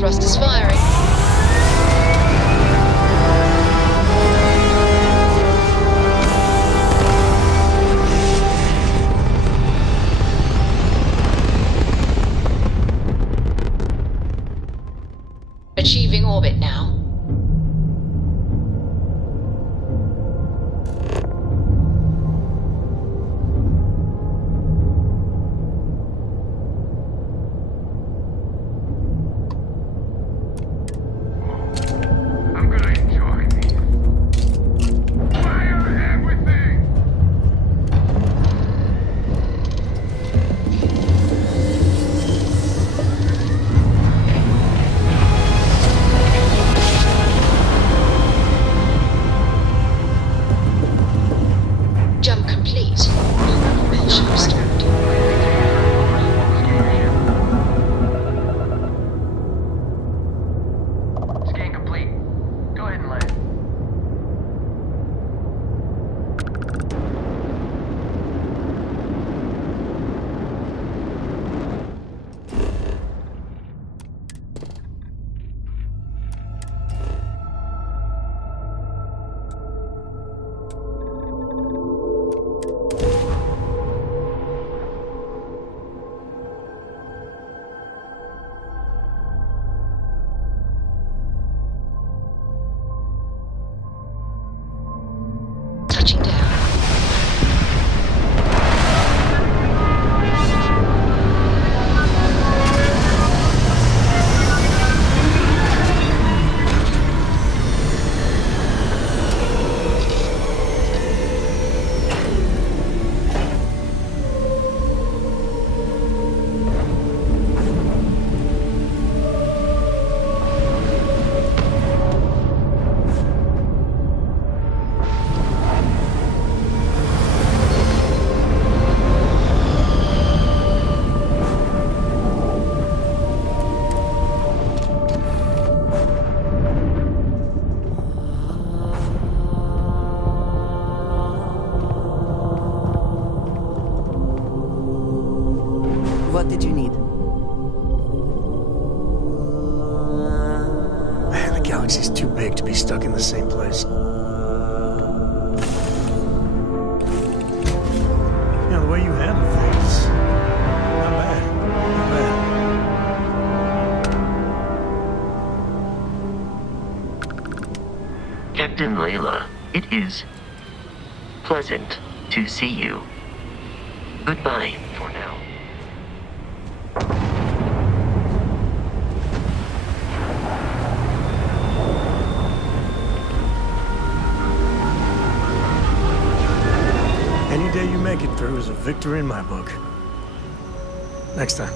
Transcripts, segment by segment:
thrusters firing. Achieving orbit now. Jump complete. Propulsion restored. Scan complete. Go ahead and land. Touching down. What did you need? Man, the galaxy's too big to be stuck in the same place. Yeah, the way you handle things, not bad. Not bad. Captain Layla, it is pleasant to see you. Goodbye for now. Any day you make it through is a victory in my book. Next time.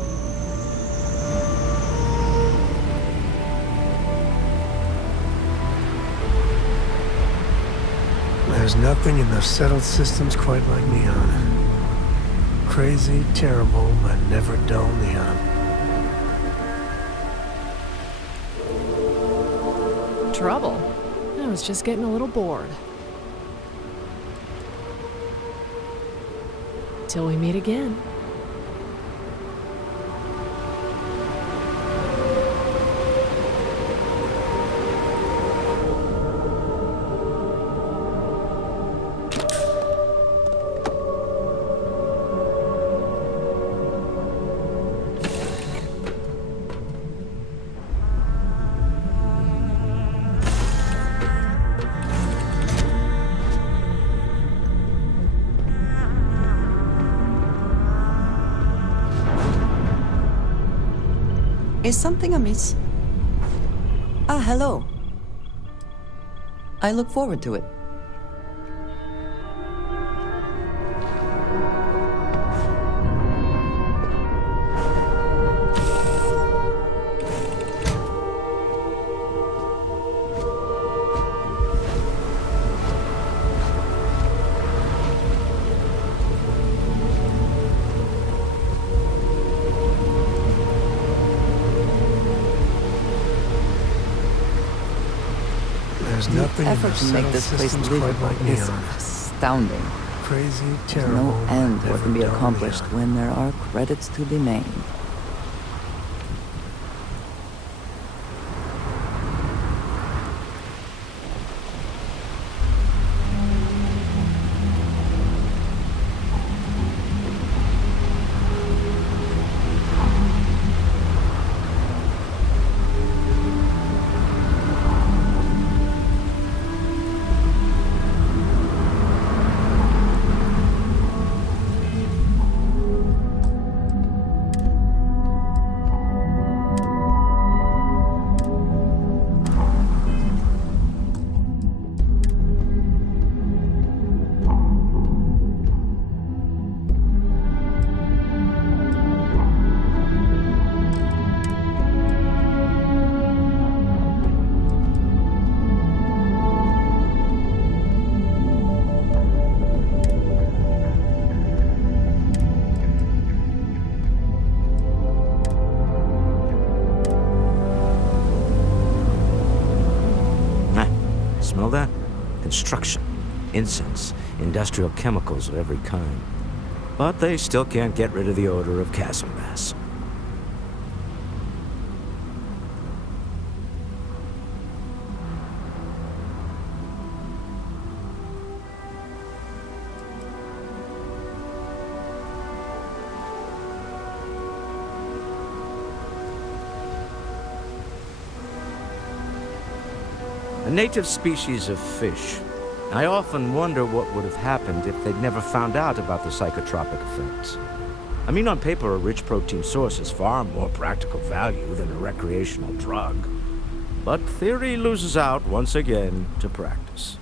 There's nothing in the settled systems quite like Neon. Crazy, terrible, but never dull Neon. Trouble? I was just getting a little bored. Till we meet again. Is something amiss? Ah, hello. I look forward to it. There's The nothing in effort the to make settled this place systems quite livable like is Neon. astounding. Crazy, There's terrible, no end but what can be never dull accomplished Neon. when there are credits to be made. Smell that? Construction, incense, industrial chemicals of every kind. But they still can't get rid of the odor of Casambas. A native species of fish. I often wonder what would have happened if they'd never found out about the psychotropic effects. I mean, on paper, a rich protein source has far more practical value than a recreational drug. But theory loses out once again to practice.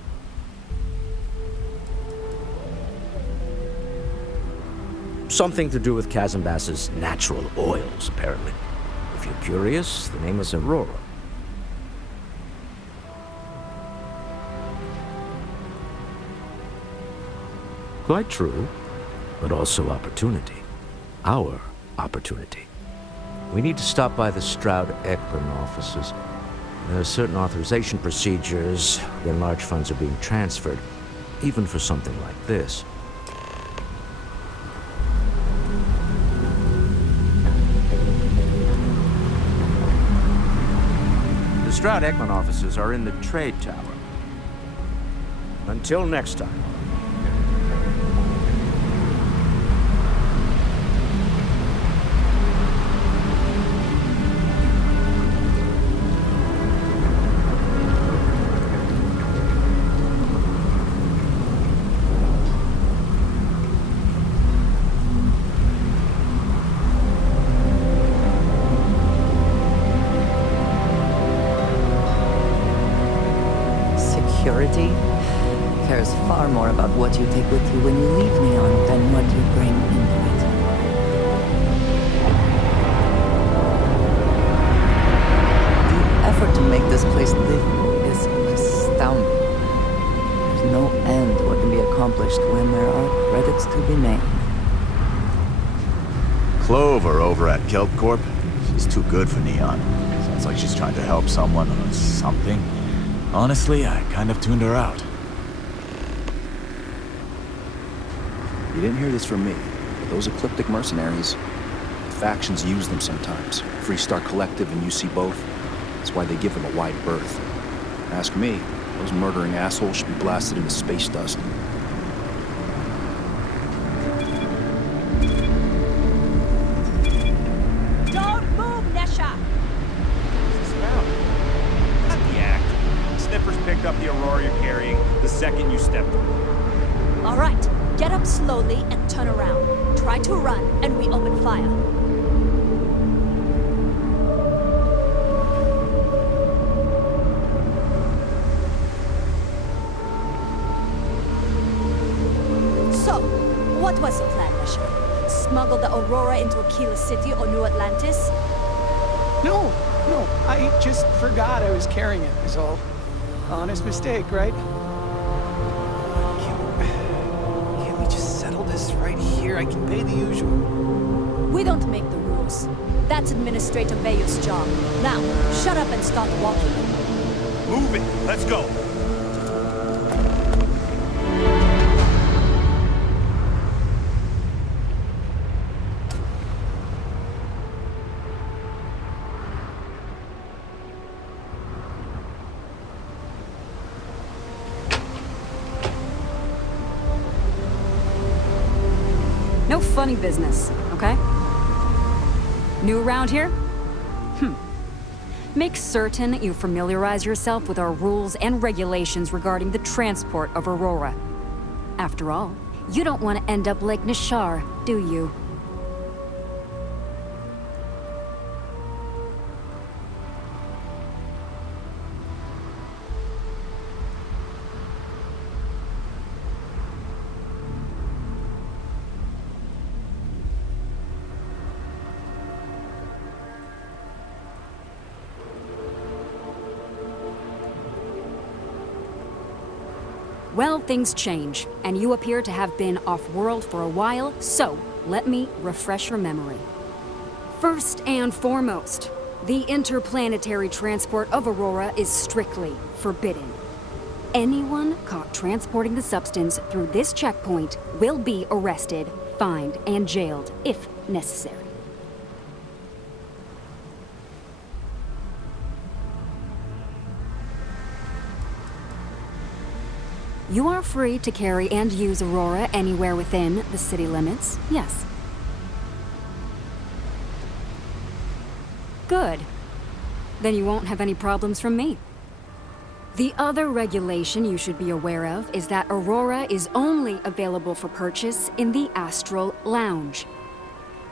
Something to do with Casambas's natural oils, apparently. If you're curious, the name is Aurora. Quite true, but also opportunity. Our opportunity. We need to stop by the Stroud-Ekman offices. There are certain authorization procedures when large funds are being transferred, even for something like this. The Stroud-Ekman offices are in the trade tower. Until next time. Security cares far more about what you take with you when you leave Neon than what you bring into it. The effort to make this place living is astounding. There's no end to what can be accomplished when there are credits to be made. Clover over at Kelp Corp. She's too good for Neon. Sounds like she's trying to help someone or something. Honestly, I kind of tuned her out. You didn't hear this from me, but those ecliptic mercenaries, factions use them sometimes. Freestar Collective and UC both. That's why they give them a wide berth. Ask me, those murdering assholes should be blasted into space dust. Don't move, Nesha! What's this about? Cut the act. Snippers picked up the Aurora you're carrying the second you stepped through. All right, get up slowly and turn around. Try to run, and we open fire. So, what was the plan, Nesha? Smuggle the Aurora into Aquila City or New Atlantis? No, I just forgot I was carrying it, is all. Honest mistake, right? Can't we just settle this right here? I can pay the usual. We don't make the rules. That's Administrator Bayou's job. Now, shut up and start walking. Move it. Let's go. No funny business, okay? New around here? Make certain you familiarize yourself with our rules and regulations regarding the transport of Aurora. After all, you don't want to end up like Nishar, do you? Well, things change, and you appear to have been off-world for a while, so let me refresh your memory. First and foremost, the interplanetary transport of Aurora is strictly forbidden. Anyone caught transporting the substance through this checkpoint will be arrested, fined, and jailed, if necessary. You are free to carry and use Aurora anywhere within the city limits, yes. Good. Then you won't have any problems from me. The other regulation you should be aware of is that Aurora is only available for purchase in the Astral Lounge.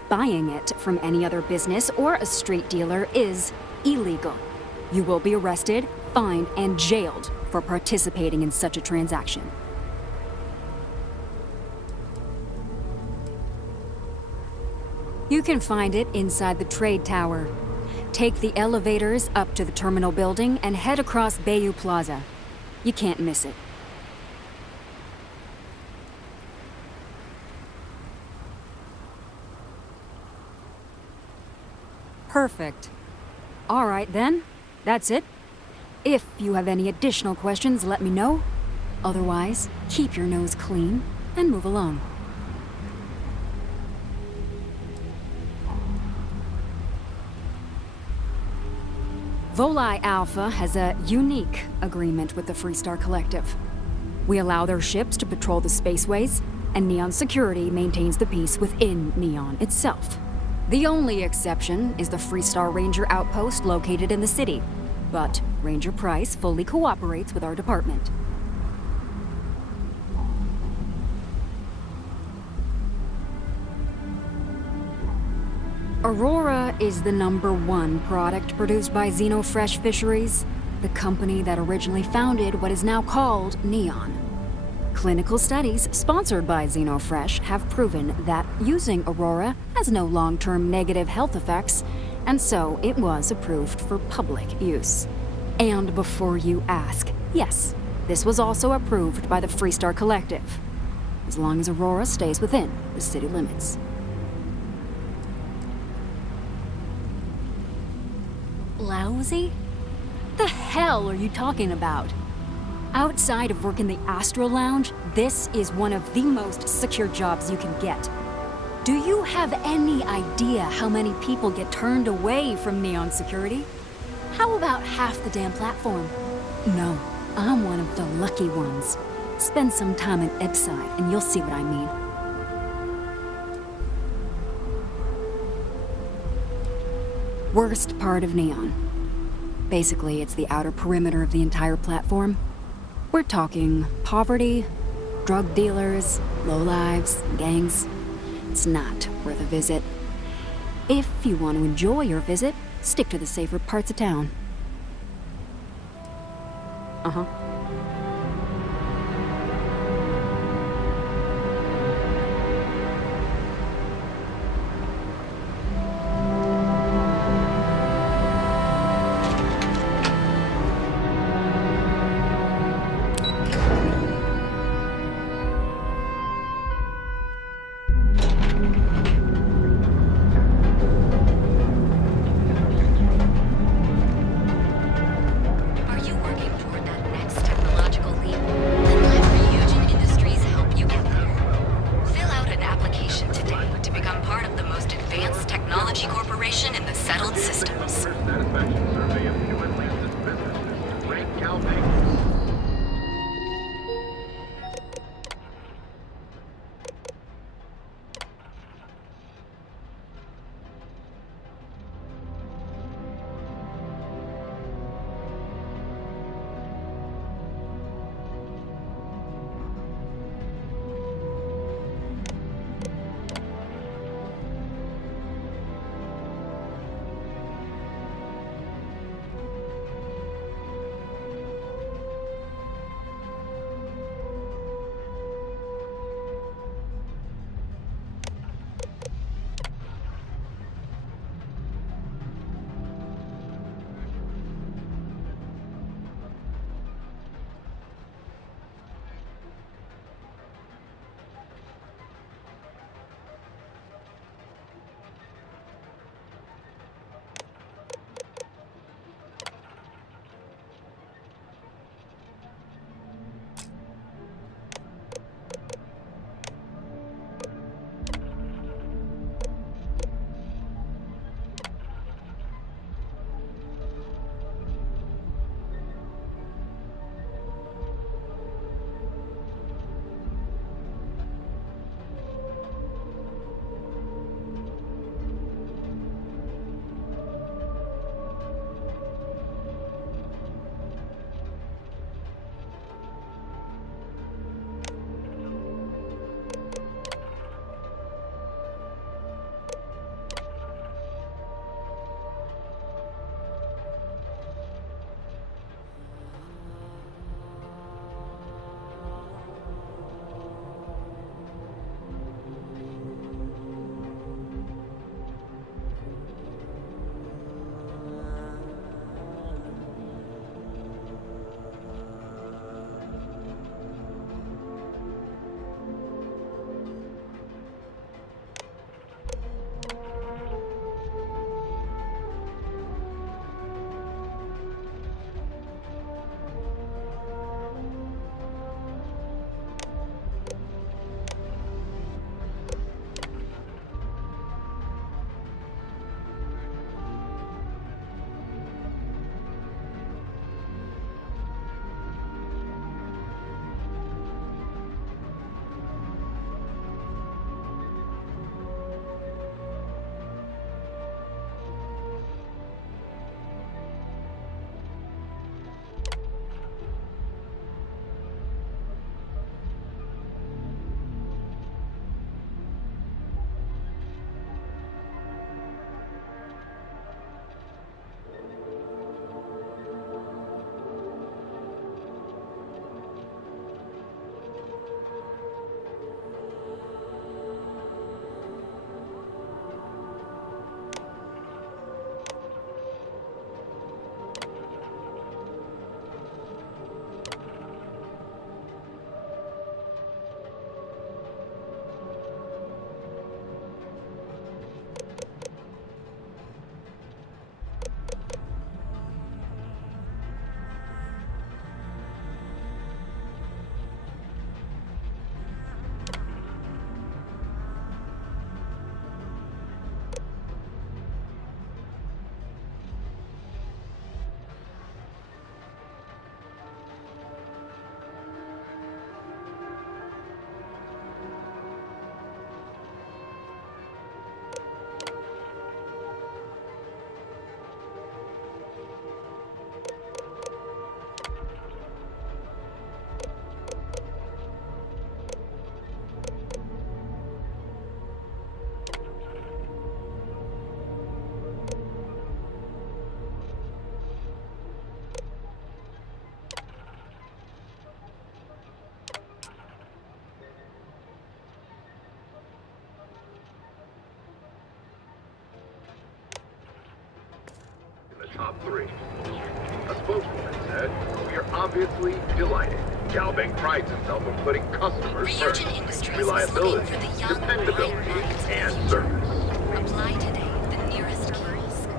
Buying it from any other business or a street dealer is illegal. You will be arrested, fined, and jailed for participating in such a transaction. You can find it inside the trade tower. Take the elevators up to the terminal building and head across Bayou Plaza. You can't miss it. Perfect. All right then, that's it. If you have any additional questions, let me know. Otherwise, keep your nose clean and move along. Volii Alpha has a unique agreement with the Freestar Collective. We allow their ships to patrol the spaceways, and Neon Security maintains the peace within Neon itself. The only exception is the Freestar Ranger outpost located in the city, but Ranger Price fully cooperates with our department. Aurora is the #1 product produced by Xenofresh Fisheries, the company that originally founded what is now called Neon. Clinical studies sponsored by Xenofresh have proven that using Aurora has no long-term negative health effects, and so it was approved for public use. And before you ask, yes, this was also approved by the Freestar Collective, as long as Aurora stays within the city limits. Lousy? The hell are you talking about? Outside of work in the Astral Lounge, this is one of the most secure jobs you can get. Do you have any idea how many people get turned away from Neon Security? How about half the damn platform? No, I'm one of the lucky ones. Spend some time at Edside and you'll see what I mean. Worst part of Neon. Basically, it's the outer perimeter of the entire platform. We're talking poverty, drug dealers, lowlives, gangs. It's not worth a visit. If you want to enjoy your visit, stick to the safer parts of town. Uh-huh. Are you working toward that next step operation. A spokeswoman said, "We are obviously delighted. Galbank prides himself on putting customers first. Reliability, dependability, and service." Apply today. The nearest kiosk.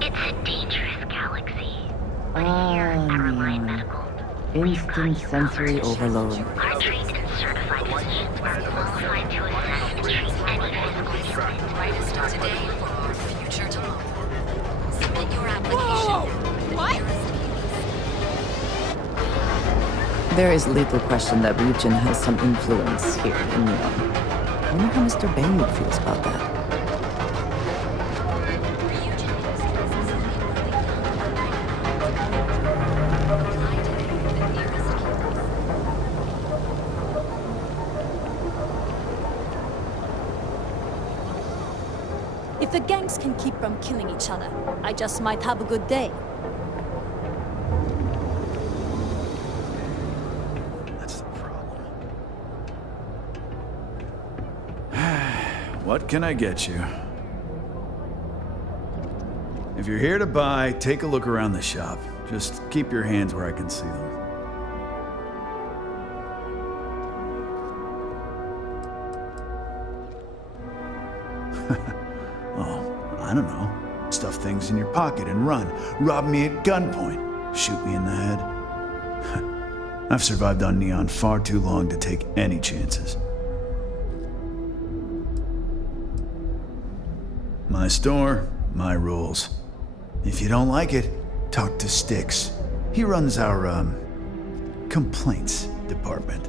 It's a dangerous galaxy. Instant sensory overload. Our trained and certified physicians are qualified to assess and treat any physical ailment. Brightest of today for our future tomorrow. Submit your application. What? There is little question that Ryujin has some influence here in Neon. I wonder how Mr. Baywood feels about that. If the gangs can keep from killing each other, I just might have a good day. That's the problem. What can I get you? If you're here to buy, take a look around the shop. Just keep your hands where I can see them. I don't know. Stuff things in your pocket and run. Rob me at gunpoint. Shoot me in the head. I've survived on Neon far too long to take any chances. My store, my rules. If you don't like it, talk to Styx. He runs our, complaints department.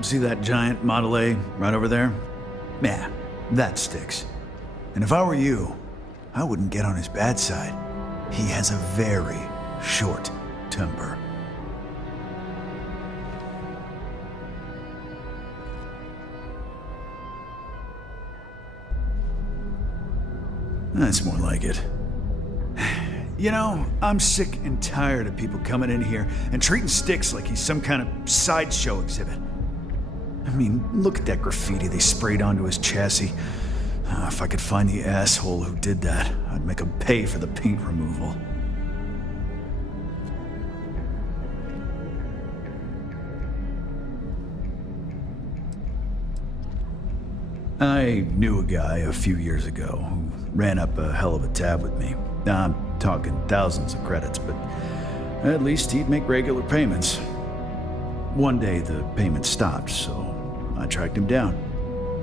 See that giant Model A right over there? Yeah, that Styx. And if I were you, I wouldn't get on his bad side. He has a very short temper. That's more like it. You know, I'm sick and tired of people coming in here and treating Styx like he's some kind of sideshow exhibit. I mean, look at that graffiti they sprayed onto his chassis. If I could find the asshole who did that, I'd make him pay for the paint removal. I knew a guy a few years ago who ran up a hell of a tab with me. I'm talking thousands of credits, but at least he'd make regular payments. One day the payments stopped, so I tracked him down.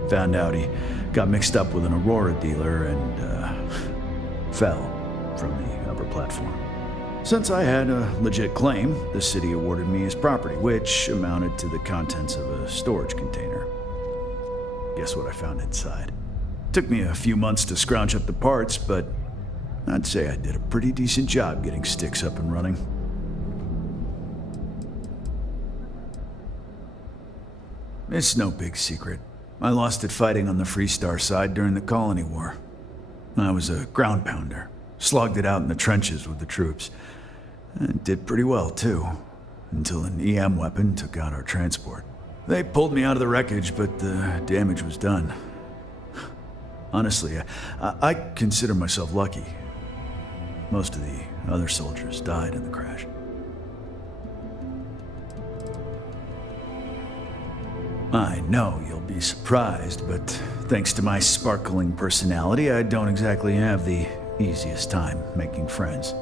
Found out he got mixed up with an Aurora dealer and fell from the upper platform. Since I had a legit claim, the city awarded me his property, which amounted to the contents of a storage container. Guess what I found inside? Took me a few months to scrounge up the parts, but I'd say I did a pretty decent job getting Styx up and running. It's no big secret. I lost it fighting on the Freestar side during the Colony War. I was a ground pounder, slogged it out in the trenches with the troops. And did pretty well, too, until an EM weapon took out our transport. They pulled me out of the wreckage, but the damage was done. Honestly, I consider myself lucky. Most of the other soldiers died in the crash. I know you'll be surprised, but thanks to my sparkling personality, I don't exactly have the easiest time making friends.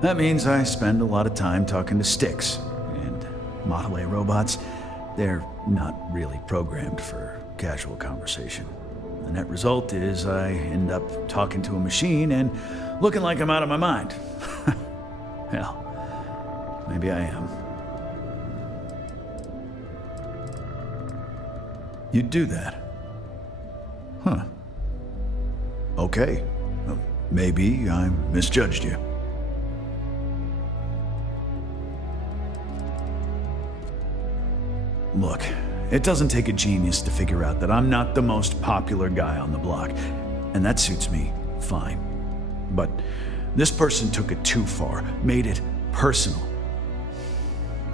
That means I spend a lot of time talking to Styx, and Model A robots, they're not really programmed for casual conversation. The net result is I end up talking to a machine and looking like I'm out of my mind. Hell, maybe I am. You'd do that? Huh. Okay. Maybe I misjudged you. Look, it doesn't take a genius to figure out that I'm not the most popular guy on the block, and that suits me fine. But this person took it too far, made it personal.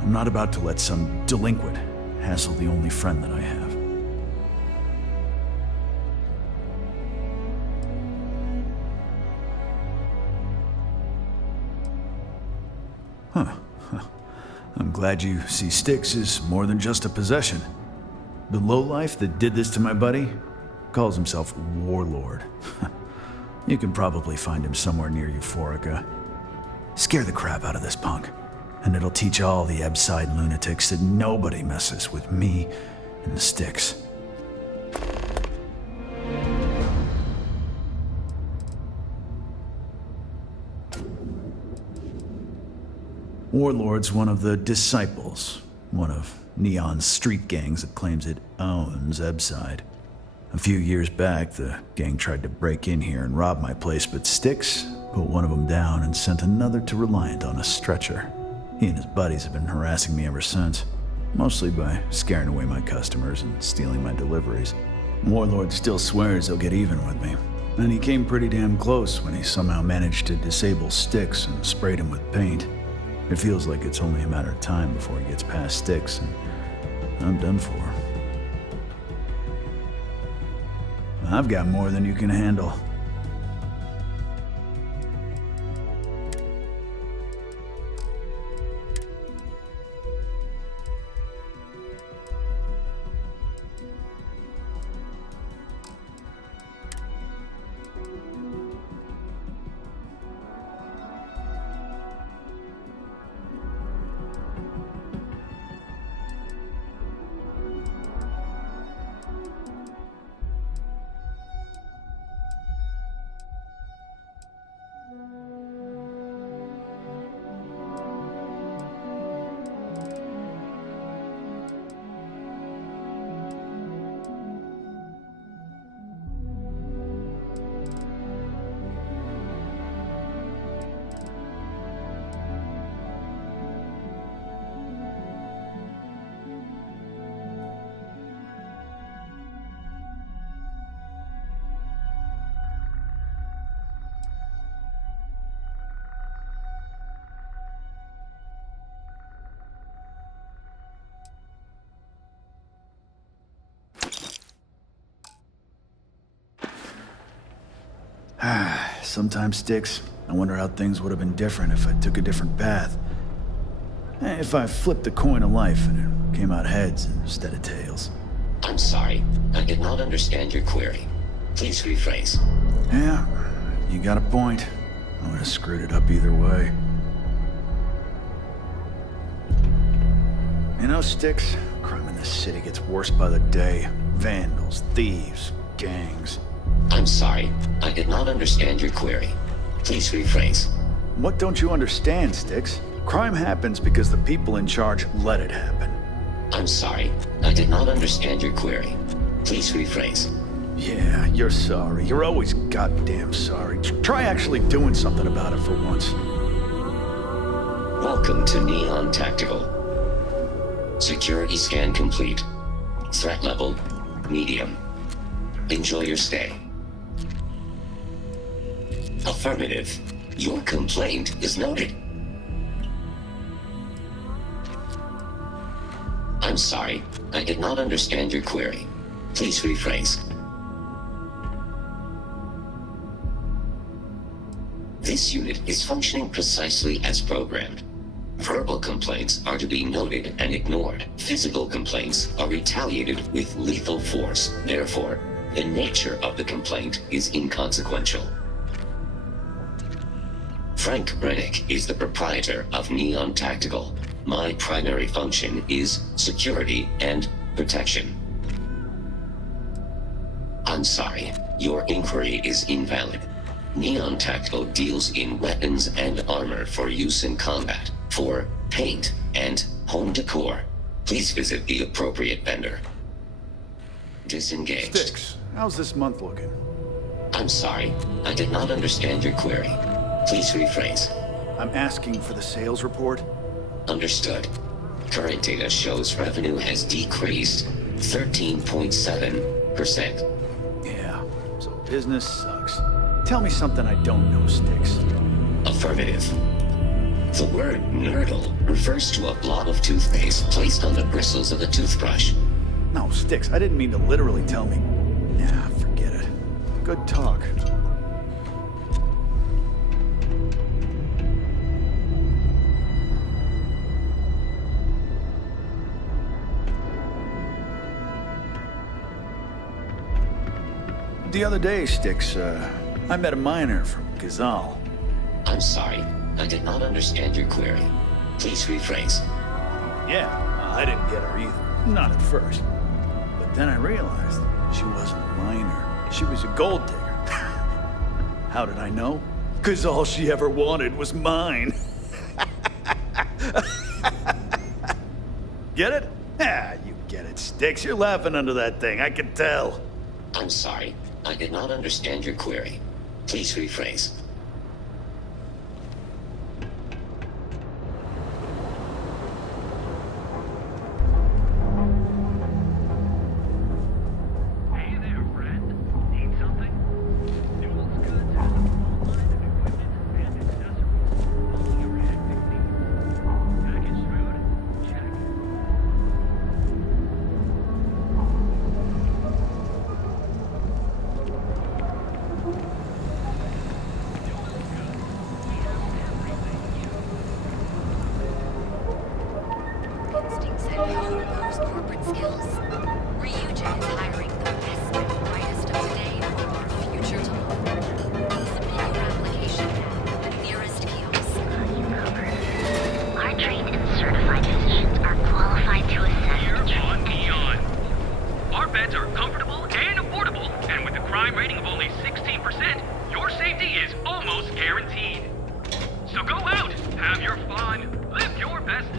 I'm not about to let some delinquent hassle the only friend that I have. Huh. I'm glad you see Styx as more than just a possession. The lowlife that did this to my buddy calls himself Warlord. You can probably find him somewhere near Euphorica. Scare the crap out of this punk, and it'll teach all the Ebside lunatics that nobody messes with me and the Styx. Warlord's one of the Disciples, one of Neon's street gangs that claims it owns Ebside. A few years back, the gang tried to break in here and rob my place, but Styx put one of them down and sent another to Reliant on a stretcher. He and his buddies have been harassing me ever since, mostly by scaring away my customers and stealing my deliveries. Warlord still swears he'll get even with me, and he came pretty damn close when he somehow managed to disable Styx and sprayed him with paint. It feels like it's only a matter of time before he gets past Styx, and I'm done for. I've got more than you can handle. Sometimes, Styx, I wonder how things would have been different if I took a different path. If I flipped the coin of life and it came out heads instead of tails. I'm sorry. I did not understand your query. Please rephrase. Yeah, you got a point. I would have screwed it up either way. You know, Styx, crime in this city gets worse by the day. Vandals, thieves, gangs. I'm sorry. I did not understand your query. Please rephrase. What don't you understand, Styx? Crime happens because the people in charge let it happen. I'm sorry. I did not understand your query. Please rephrase. Yeah, you're sorry. You're always goddamn sorry. Try actually doing something about it for once. Welcome to Neon Tactical. Security scan complete. Threat level, medium. Enjoy your stay. Affirmative. Your complaint is noted. I'm sorry. I did not understand your query. Please rephrase. This unit is functioning precisely as programmed. Verbal complaints are to be noted and ignored. Physical complaints are retaliated with lethal force. Therefore, the nature of the complaint is inconsequential. Frank Rennick is the proprietor of Neon Tactical. My primary function is security and protection. I'm sorry, your inquiry is invalid. Neon Tactical deals in weapons and armor for use in combat. For paint and home decor, please visit the appropriate vendor. Disengaged. Styx, how's this month looking? I'm sorry, I did not understand your query. Please rephrase. I'm asking for the sales report. Understood. Current data shows revenue has decreased 13.7%. Yeah, so business sucks. Tell me something I don't know, Styx. Affirmative. The word nurdle refers to a blob of toothpaste placed on the bristles of a toothbrush. No, Styx, I didn't mean to literally tell me. Nah, forget it. Good talk. The other day, Styx, I met a miner from Gazal. I'm sorry, I did not understand your query. Please rephrase. Yeah, I didn't get her either. Not at first. But then I realized she wasn't a miner. She was a gold digger. How did I know? 'Cause all she ever wanted was mine. Get it? Ah, you get it, Styx. You're laughing under that thing, I can tell. I'm sorry, I did not understand your query. Please rephrase.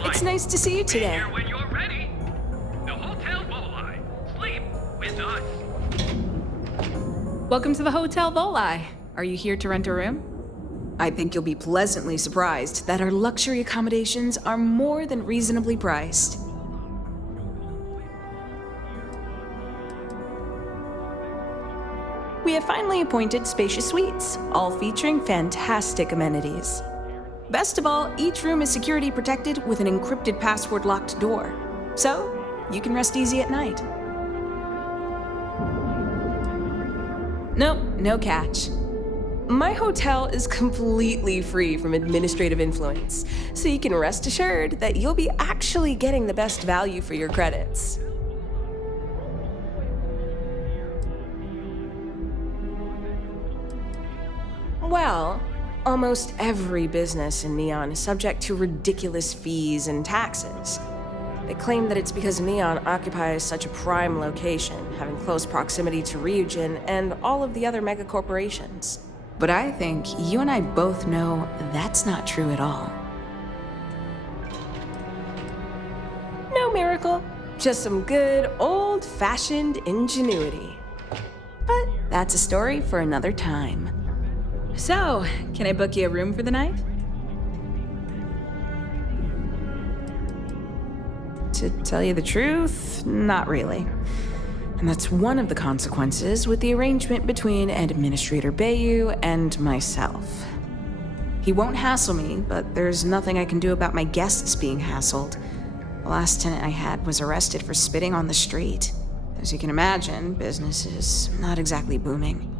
It's nice to see you today. When you're ready, the Hotel Volai. Sleep with us. Welcome to the Hotel Volai. Are you here to rent a room? I think you'll be pleasantly surprised that our luxury accommodations are more than reasonably priced. We have finally appointed spacious suites, all featuring fantastic amenities. Best of all, each room is security protected with an encrypted password-locked door. So, you can rest easy at night. Nope, no catch. My hotel is completely free from administrative influence, so you can rest assured that you'll be actually getting the best value for your credits. Well, almost every business in Neon is subject to ridiculous fees and taxes. They claim that it's because Neon occupies such a prime location, having close proximity to Ryujin and all of the other megacorporations. But I think you and I both know that's not true at all. No miracle, just some good old-fashioned ingenuity. But that's a story for another time. So, can I book you a room for the night? To tell you the truth, not really. And that's one of the consequences with the arrangement between Administrator Bayu and myself. He won't hassle me, but there's nothing I can do about my guests being hassled. The last tenant I had was arrested for spitting on the street. As you can imagine, business is not exactly booming.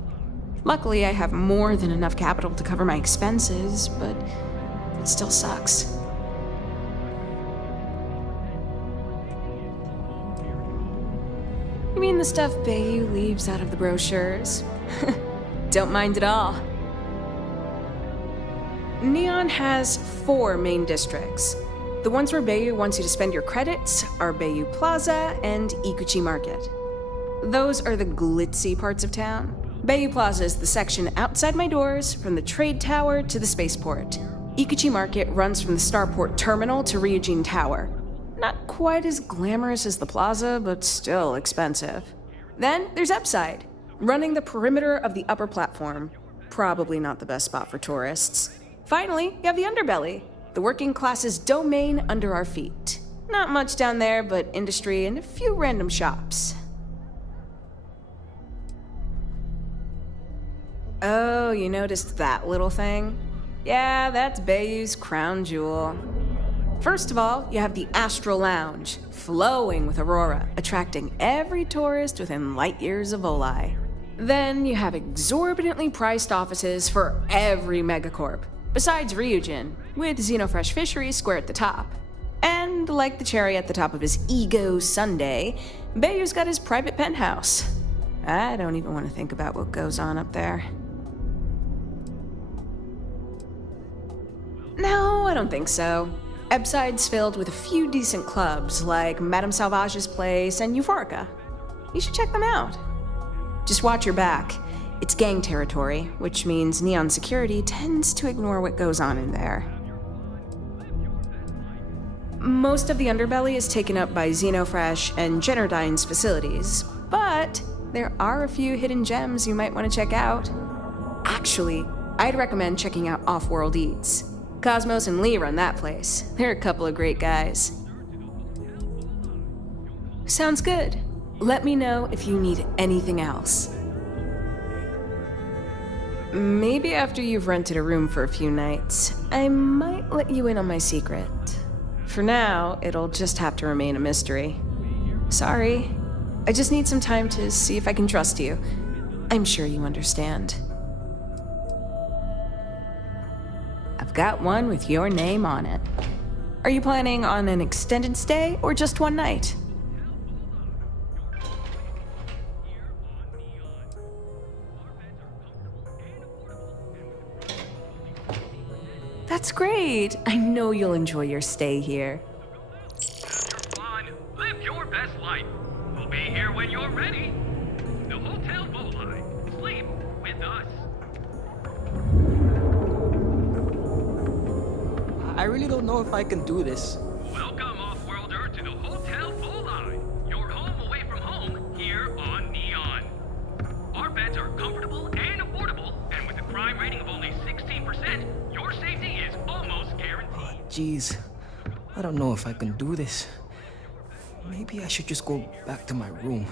Luckily, I have more than enough capital to cover my expenses, but it still sucks. You mean the stuff Bayu leaves out of the brochures? Don't mind at all. Neon has 4 main districts. The ones where Bayu wants you to spend your credits are Bayu Plaza and Ikuchi Market. Those are the glitzy parts of town. Bayu Plaza is the section outside my doors, from the trade tower to the spaceport. Ikuchi Market runs from the Starport Terminal to Ryujin Tower. Not quite as glamorous as the plaza, but still expensive. Then there's Upside, running the perimeter of the upper platform. Probably not the best spot for tourists. Finally, you have the Underbelly, the working class's domain under our feet. Not much down there, but industry and a few random shops. Oh, you noticed that little thing? Yeah, that's Bayou's crown jewel. First of all, you have the Astral Lounge, flowing with Aurora, attracting every tourist within light years of Volii. Then you have exorbitantly priced offices for every megacorp, besides Ryujin, with Xenofresh Fisheries square at the top. And like the cherry at the top of his ego sundae, Bayou's got his private penthouse. I don't even want to think about what goes on up there. No, I don't think so. Ebside's filled with a few decent clubs, like Madame Sauvage's place and Euphorica. You should check them out. Just watch your back. It's gang territory, which means Neon security tends to ignore what goes on in there. Most of the underbelly is taken up by Xenofresh and Generdyne's facilities, but there are a few hidden gems you might want to check out. Actually, I'd recommend checking out Off-World Eats. Cosmos and Lee run that place. They're a couple of great guys. Sounds good. Let me know if you need anything else. Maybe after you've rented a room for a few nights, I might let you in on my secret. For now, it'll just have to remain a mystery. Sorry. I just need some time to see if I can trust you. I'm sure you understand. I've got one with your name on it. Are you planning on an extended stay or just one night? That's great. I know you'll enjoy your stay here. Live your best life. We'll be here when you're ready. The Hotel Volii. Sleep with us. I really don't know if I can do this. Welcome, Off-Worlder, to the Hotel Volii. Your home away from home here on Neon. Our beds are comfortable and affordable, and with a crime rating of only 16%, your safety is almost guaranteed. Jeez, I don't know if I can do this. Maybe I should just go back to my room.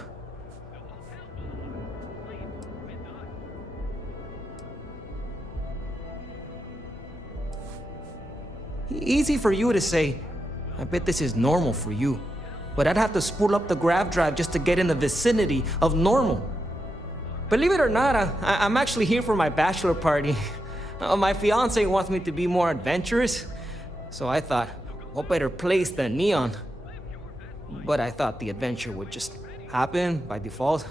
Easy for you to say. I bet this is normal for you. But I'd have to spool up the grav drive just to get in the vicinity of normal. Believe it or not, I'm actually here for my bachelor party. My fiance wants me to be more adventurous. So I thought, what better place than Neon? But I thought the adventure would just happen by default.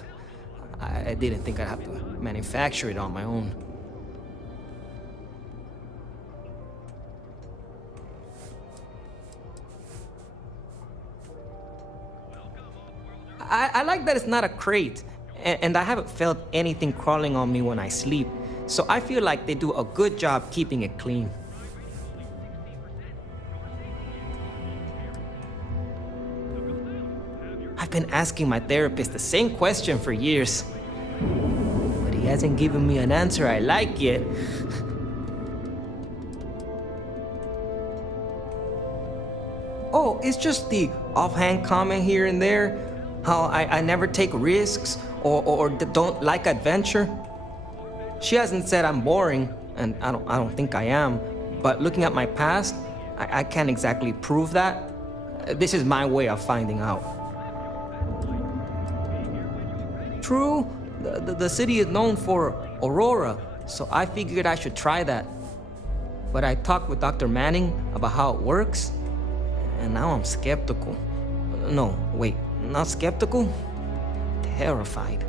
I didn't think I'd have to manufacture it on my own. I like that it's not a crate, and I haven't felt anything crawling on me when I sleep, so I feel like they do a good job keeping it clean. I've been asking my therapist the same question for years, but he hasn't given me an answer I like yet. Oh, it's just the offhand comment here and there. How I never take risks or don't like adventure. She hasn't said I'm boring, and I don't think I am. But looking at my past, I can't exactly prove that. This is my way of finding out. True, the city is known for Aurora, so I figured I should try that. But I talked with Dr. Manning about how it works, and now I'm skeptical. No, wait. Not skeptical, terrified.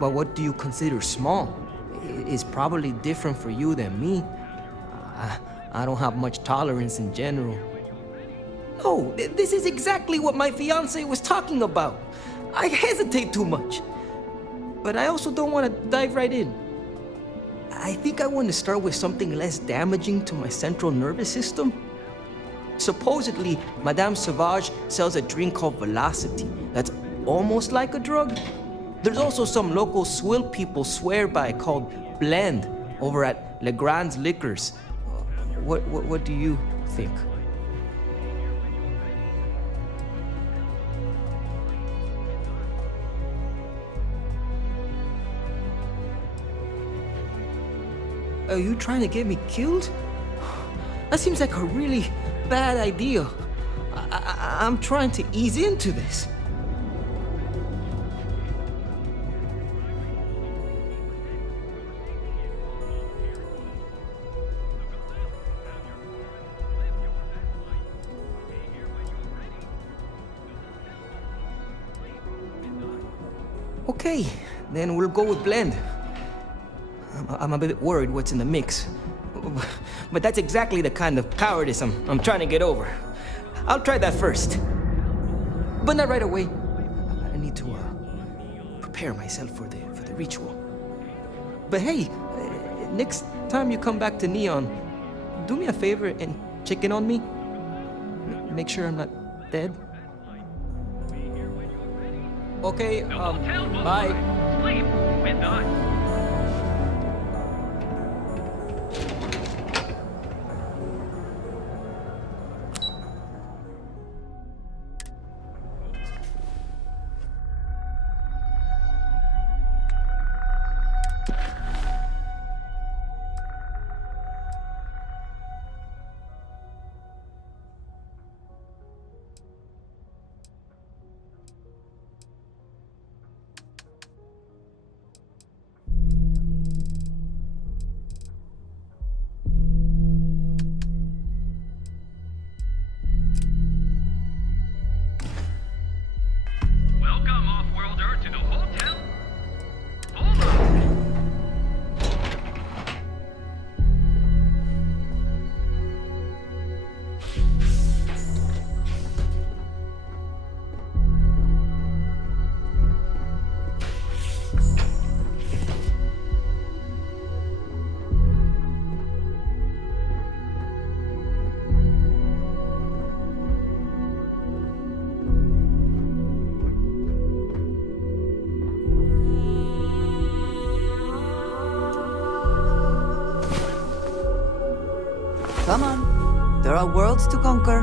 But what do you consider small? It's probably different for you than me. I don't have much tolerance in general. No, this is exactly what my fiance was talking about. I hesitate too much. But I also don't want to dive right in. I think I want to start with something less damaging to my central nervous system. Supposedly, Madame Sauvage sells a drink called Velocity that's almost like a drug. There's also some local swill people swear by called Blend over at Legrand's Liquors. What do you think? Are you trying to get me killed? That seems like a really bad idea. I'm trying to ease into this. Okay, then we'll go with Blend. I'm a bit worried what's in the mix. But that's exactly the kind of cowardice I'm trying to get over. I'll try that first. But not right away. I need to prepare myself for the ritual. But hey, next time you come back to Neon, do me a favor and check in on me. Make sure I'm not dead. Okay, bye. Sleep with us. Welcome, Off-Worlder, to the Hotel Vola. Come on. There are worlds to conquer.